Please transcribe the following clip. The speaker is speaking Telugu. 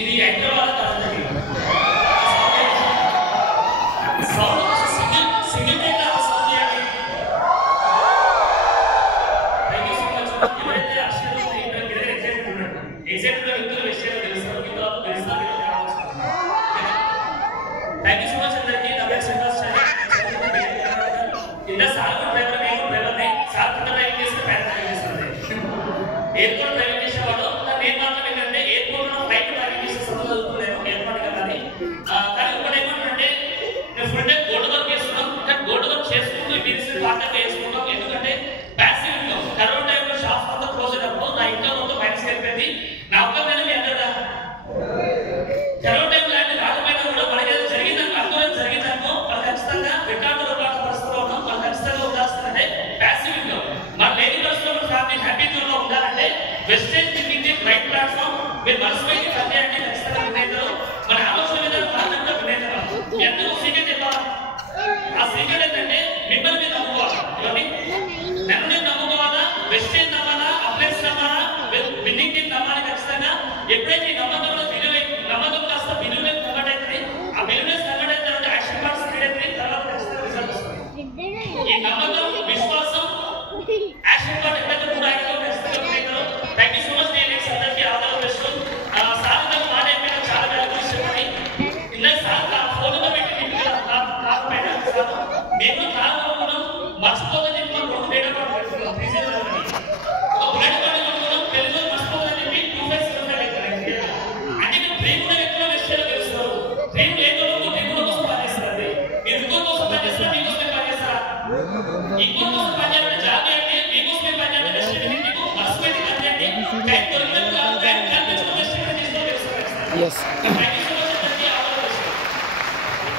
ఇది హైదరాబాద్ కాదండి. సౌండ్ సింగిల్ టేక్ లా సౌండ్ చేయండి. Thank you so much. ఎవరైతే అశ్విన్ ఎగ్జైట్ ఉన్నాడు, ఎగ్జైట్ లో ఇందులో విషయాలు తెలుస్తారు, ఇందులో తెలుస్తారు. థ్యాంక్ యూ సో మచ్ అందరికీ. నా పేరు శ్రీనివాస్ ఇందా సార్ డ్రైవర్ డ్రైవర్ని సార్ డ్రైవింగ్ చేస్తే ప్యాన్ డ్రైవింగ్ చేస్తుంది. ఎయిర్పోర్ట్ డ్రైవింగ్ చేసేవాడు. నేను మాత్రం ఏంటంటే ఎయిర్పోర్ట్ లో ఫ్లైట్ డ్రైవింగ్ చేసే చదువుతున్నాను ఎయిర్పోర్ట్ కదా. కానీ ఇప్పుడు ఏమంటే నేను ఫుల్ టైం గోల్డ్ వర్క్ చేస్తున్నాం. కానీ గోల్డ్ వర్క్ చేసుకుంటూ బిజినెస్ పార్ట్నర్ చేసుకుంటాం. ఎందుకంటే ప్యాసివ్ ఇన్కమ్ కరోనా టైంలో షాప్ అంతా క్లోజ్ అయినప్పుడు నా ఇన్కమ్ మొత్తం మైనస్ అయిపోయింది. నా ఒక్క మీద మీ అందరూ కరోనా టైం లాంటి రాకపోయినా కూడా మనకి ఏదో జరిగిందని అర్థం జరిగిందనుకో మనం ఖచ్చితంగా రికార్డు రూపాయల పరిస్థితిలో ఉన్నాం. మనం ఖచ్చితంగా ఉండాల్సిందంటే ప్యాసివ్ ఇన్కమ్. మన లేడీ పర్సనల్ ఫ్యామిలీ హ్యాపీ జోన్లో ఉండాలంటే వెస్టేజ్ థింకింగ్ రైట్ ప్లాట్ఫామ్. మీరు మనసుపైకి పనిచేయండి, ఖచ్చితంగా వినేతలు. మన ఆలోచన విధానం కాదంటే వినేతలు. ఎందుకు సీక్రెట్ చెప్పాలి? ఆ సీక్రెట్ ఏంటంటే మిమ్మల్ని మీరు నమ్ముకోవాలి. నన్ను నేను నమ్ముకోవాలా, వెస్టేజ్ నమ్మాలా, అప్లైన్స్ నమ్మాలా, బిల్డింగ్ టీం నమ్మాలి. ఖచ్చితంగా ఎప్పుడైతే ఈ నమ్మకంలో నమ్మకం కాస్త బిల్లువేస్ కన్వర్ట్ అవుతుంది, ఆ బిల్లువేస్ కన్వర్ట్ అయిన తర్వాత యాక్షన్ పార్ట్స్ క్రియేట్ అయిన తర్వాత ఖచ్చితంగా రిజల్ట్ వస్తుంది. ఈ నమ్మకం, విశ్వాసం, యాక్షన్ పార్ట్ ఎప్పుడైతే కూడా యాక్టివ్ ఖచ్చితంగా వినేతలు. Thank you so much. నేను నెక్స్ట్ అందరికీ ఆదరణ చేస్తూ సార్ నాకు మాట అయిపోయినా చాలా వాల్యూస్ చెప్పండి. ఇలా సార్ ఫోన్లో పెట్టి కాకపోయినా సార్ మేము కారణం మర్చిపోదని చెప్పి మనం రెండు డేటా కార్డు పెట్టుకున్నాం. ఒక బ్లడ్ కార్డు కొనుక్కున్నాం, తెలుగులో మర్చిపోదని చెప్పి 2505 అవుతుంది. అంటే డ్రీమ్ కూడా ఎక్కడ వెస్టేజ్ తెలుస్తారు. డ్రీమ్ లేకుండా డ్రీమ్ కోసం పనిచేస్తారు. మీరు ఇంకో కోసం పనిచేస్తారా, మీకోసమే పనిచేస్తారా? ఇంకో కోసం పనిచేయాలంటే జాబ్ చేయండి, మీకోసమే పనిచేయాలంటే వెస్టేజ్ మీకు మర్చిపోయింది పనిచేయండి. టైం దొరికినప్పుడు టైం కనిపించిన వెస్టేజ్ తీసుకోవాలి.